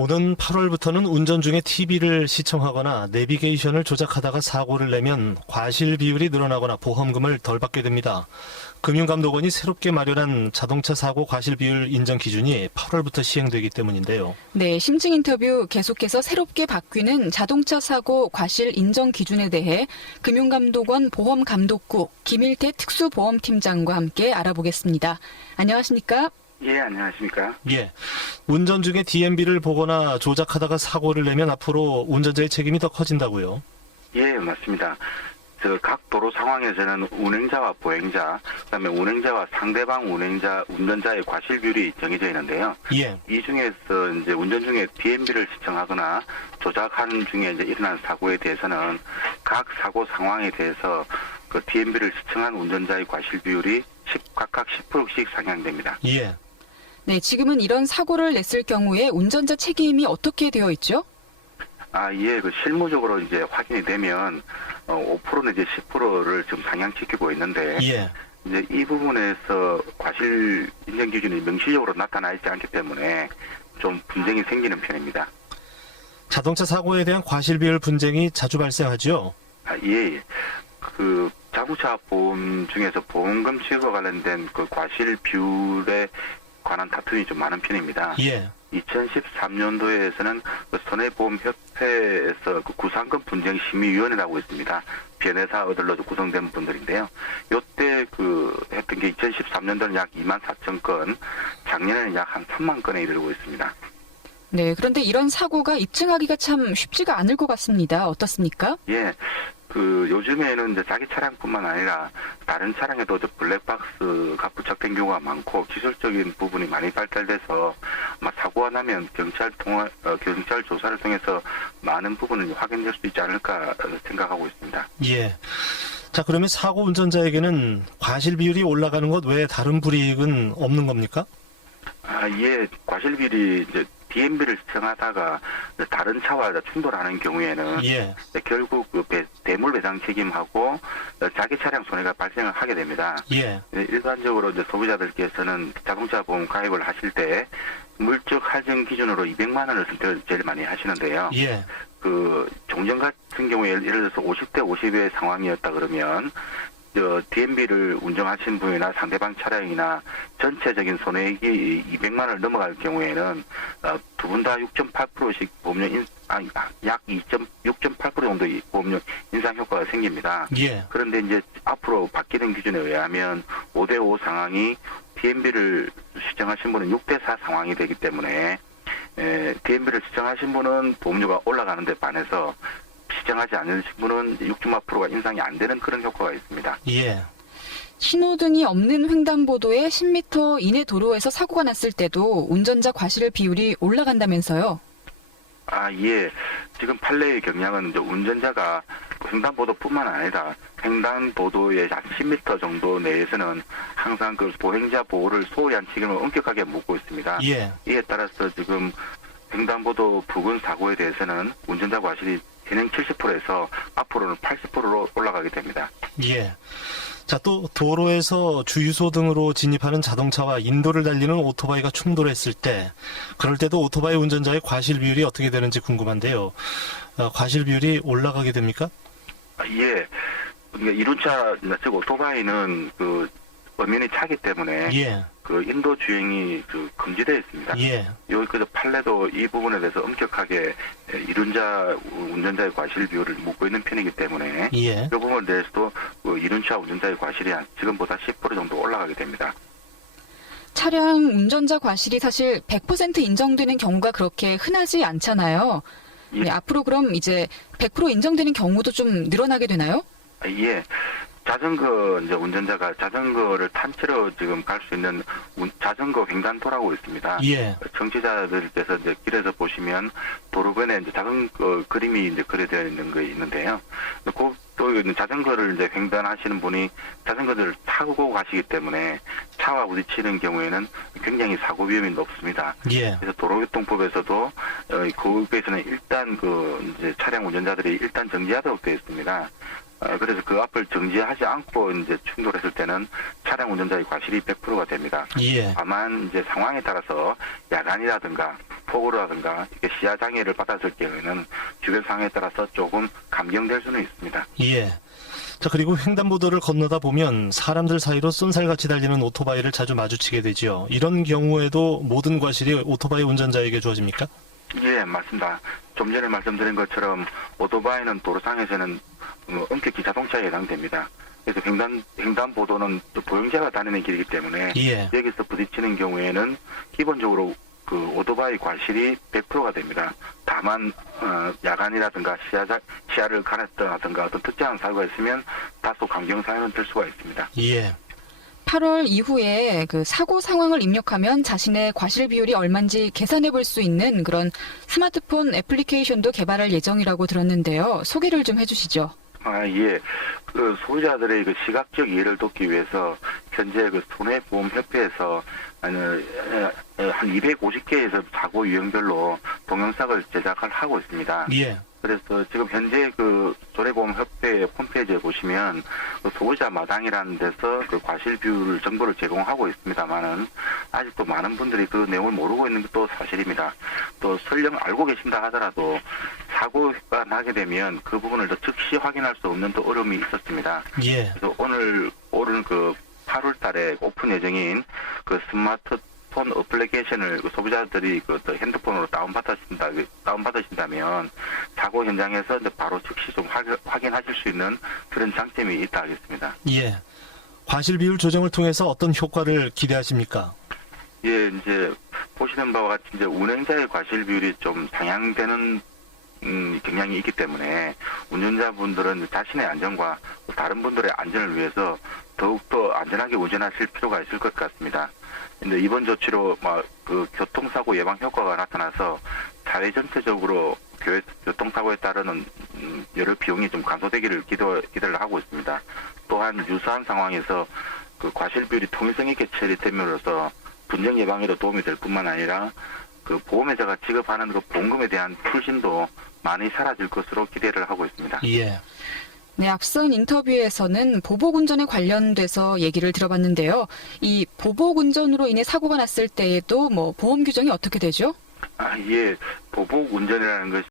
오는 8월부터는 운전 중에 TV를 시청하거나 내비게이션을 조작하다가 사고를 내면 과실 비율이 늘어나거나 보험금을 덜 받게 됩니다. 금융감독원이 새롭게 마련한 자동차 사고 과실 비율 인정 기준이 8월부터 시행되기 때문인데요. 네, 심층 인터뷰 계속해서 새롭게 바뀌는 자동차 사고 과실 인정 기준에 대해 금융감독원 보험감독국 김일태 특수보험팀장과 함께 알아보겠습니다. 안녕하십니까? 예, 안녕하십니까. 예. 운전 중에 DMB를 보거나 조작하다가 사고를 내면 앞으로 운전자의 책임이 더 커진다고요? 예, 맞습니다. 각 도로 상황에서는 운행자와 보행자, 그다음에 운행자와 상대방 운전자의 과실 비율이 정해져 있는데요. 예. 이 중에서 이제 운전 중에 DMB를 시청하거나 조작하는 중에 이제 일어난 사고에 대해서는 각 사고 상황에 대해서 그 DMB를 시청한 운전자의 과실 비율이 각각 10%씩 상향됩니다. 예. 네, 지금은 이런 사고를 냈을 경우에 운전자 책임이 어떻게 되어 있죠? 예, 실무적으로 이제 확인이 되면 5%는 이제 10%를 지금 상향시키고 있는데, 예. 이제 이 부분에서 과실 인정 기준이 명시적으로 나타나 있지 않기 때문에 좀 분쟁이 생기는 편입니다. 자동차 사고에 대한 과실 비율 분쟁이 자주 발생하죠? 예. 자동차 보험 중에서 보험금 지급과 관련된 그 과실 비율에 관한 다툼이 좀 많은 편입니다. 예. 2013년도에서는 손해보험협회에서 구상금 분쟁 심의위원회라고 있습니다. 변호사들로 구성된 분들인데요. 요때 했던 게 2013년도는 약 2만 4천 건, 작년에는 약 한 3만 건에 이르고 있습니다. 네, 그런데 이런 사고가 입증하기가 참 쉽지가 않을 것 같습니다. 어떻습니까? 예. 요즘에는 이제 자기 차량뿐만 아니라 다른 차량에도 이제 블랙박스가 부착된 경우가 많고 기술적인 부분이 많이 발달돼서 사고가 나면 경찰 조사를 통해서 많은 부분을 확인될 수 있지 않을까 생각하고 있습니다. 예. 자, 그러면 사고 운전자에게는 과실 비율이 올라가는 것 외에 다른 불이익은 없는 겁니까? 예. 과실 비율이 이제 DMB를 시청하다가 다른 차와 충돌하는 경우에는 예. 결국 대물 배상 책임하고 자기 차량 손해가 발생을 하게 됩니다. 예. 일반적으로 이제 소비자들께서는 자동차 보험 가입을 하실 때 물적 할증 기준으로 200만 원을 선택을 제일 많이 하시는데요. 예. 종전 같은 경우에 예를 들어서 50대 50의 상황이었다 그러면 DMB를 운전하신 분이나 상대방 차량이나 전체적인 손해액이 200만 원을 넘어갈 경우에는 두 분 다 6.8%씩 보험료 약 6.8% 정도의 보험료 인상 효과가 생깁니다. 예. 그런데 이제 앞으로 바뀌는 기준에 의하면 5대5 상황이 DMB를 시청하신 분은 6대4 상황이 되기 때문에 DMB를 시청하신 분은 보험료가 올라가는 데 반해서 시정하지 않는 분은 6.5%가 인상이 안 되는 그런 효과가 있습니다. 예. 신호등이 없는 횡단보도에 10m 이내 도로에서 사고가 났을 때도 운전자 과실 비율이 올라간다면서요? 예. 지금 판례의 경향은 이제 운전자가 횡단보도뿐만 아니라 횡단보도의 약 10m 정도 내에서는 항상 보행자 보호를 소홀히 한 책임을 엄격하게 묻고 있습니다. 예. 이에 따라서 지금 횡단보도 부근 사고에 대해서는 운전자 과실이 현행 70%에서 앞으로는 80%로 올라가게 됩니다. 예. 자, 또 도로에서 주유소 등으로 진입하는 자동차와 인도를 달리는 오토바이가 충돌했을 때, 그럴 때도 오토바이 운전자의 과실 비율이 어떻게 되는지 궁금한데요. 과실 비율이 올라가게 됩니까? 예. 그러니까 이륜차, 즉 오토바이는 엄연히 차기 때문에 예. 인도 주행이 금지되어 있습니다. 예. 여기 판례도 이 부분에 대해서 엄격하게 이륜차 운전자의 과실 비율을 묻고 있는 편이기 때문에 예. 이 부분에 대해서도 이륜차 운전자의 과실이 지금보다 10% 정도 올라가게 됩니다. 차량 운전자 과실이 사실 100% 인정되는 경우가 그렇게 흔하지 않잖아요. 예. 네, 앞으로 그럼 이제 100% 인정되는 경우도 좀 늘어나게 되나요? 예. 자전거 운전자가 자전거를 탄 채로 지금 갈 수 있는 자전거 횡단도라고 있습니다. 예. 청취자들께서 이제 길에서 보시면 도로변에 자전거 그림이 그려져 있는 거 있는데요. 또 자전거를 횡단하시는 분이 자전거를 타고 가시기 때문에 차와 부딪히는 경우에는 굉장히 사고 위험이 높습니다. 예. 그래서 도로교통법에서도 거기에서는 일단 차량 운전자들이 일단 정지하도록 되어 있습니다. 그래서 그 앞을 정지하지 않고 충돌했을 때는 차량 운전자의 과실이 100%가 됩니다. 예. 다만 상황에 따라서 야간이라든가 폭우라든가 이렇게 시야 장애를 받았을 경우에는 주변 상황에 따라서 조금 감경될 수는 있습니다. 예. 자, 그리고 횡단보도를 건너다 보면 사람들 사이로 쏜살같이 달리는 오토바이를 자주 마주치게 되지요. 이런 경우에도 모든 과실이 오토바이 운전자에게 주어집니까? 예, 맞습니다. 좀 전에 말씀드린 것처럼 오토바이는 도로상에서는 엄격히 자동차에 해당됩니다. 그래서 횡단보도는 또 보행자가 다니는 길이기 때문에 예. 여기서 부딪히는 경우에는 기본적으로 그 오토바이 과실이 100%가 됩니다. 다만 야간이라든가 시야를 가렸다든가 어떤 특정한 사고가 있으면 다소 감경 사유는 될 수가 있습니다. 예. 8월 이후에 그 사고 상황을 입력하면 자신의 과실 비율이 얼마인지 계산해 볼 수 있는 그런 스마트폰 애플리케이션도 개발할 예정이라고 들었는데요. 소개를 좀 해주시죠. 예. 그 소비자들의 그 시각적 이해를 돕기 위해서 현재 그 손해보험협회에서 한 250개에서 사고 유형별로 동영상을 제작을 하고 있습니다. 예. 그래서 지금 현재 그 손해보험협회 홈페이지에 보시면 그 소비자 마당이라는 데서 그 과실 비율 정보를 제공하고 있습니다만은 아직도 많은 분들이 그 내용을 모르고 있는 것도 사실입니다. 또 설령 알고 계신다 하더라도 사고가 나게 되면 그 부분을 더 즉시 확인할 수 없는 또 어려움이 있었습니다. 예. 그래서 오늘 그 8월 달에 오픈 예정인 그 스마트폰 어플리케이션을 그 소비자들이 그 핸드폰으로 다운받으신다면 사고 현장에서 이제 바로 즉시 좀 확인하실 수 있는 그런 장점이 있다 하겠습니다. 예. 과실 비율 조정을 통해서 어떤 효과를 기대하십니까? 예, 이제 보시는 바와 같이 이제 운행자의 과실 비율이 좀 상향되는 경향이 있기 때문에 운전자분들은 자신의 안전과 또 다른 분들의 안전을 위해서 더욱더 안전하게 운전하실 필요가 있을 것 같습니다. 근데 이번 조치로 그 교통사고 예방 효과가 나타나서 사회 전체적으로 교통사고에 따르는 여러 비용이 좀 감소되기를 기대를 하고 있습니다. 또한 유사한 상황에서 그 과실 비율이 통일성 있게 처리됨으로써 분쟁 예방에도 도움이 될 뿐만 아니라 그 보험회사가 지급하는 그 보험금에 대한 출신도 많이 사라질 것으로 기대를 하고 있습니다. 예. 네, 앞선 인터뷰에서는 보복운전에 관련돼서 얘기를 들어봤는데요. 이 보복운전으로 인해 사고가 났을 때에도 보험 규정이 어떻게 되죠? 예, 보복 운전이라는 것이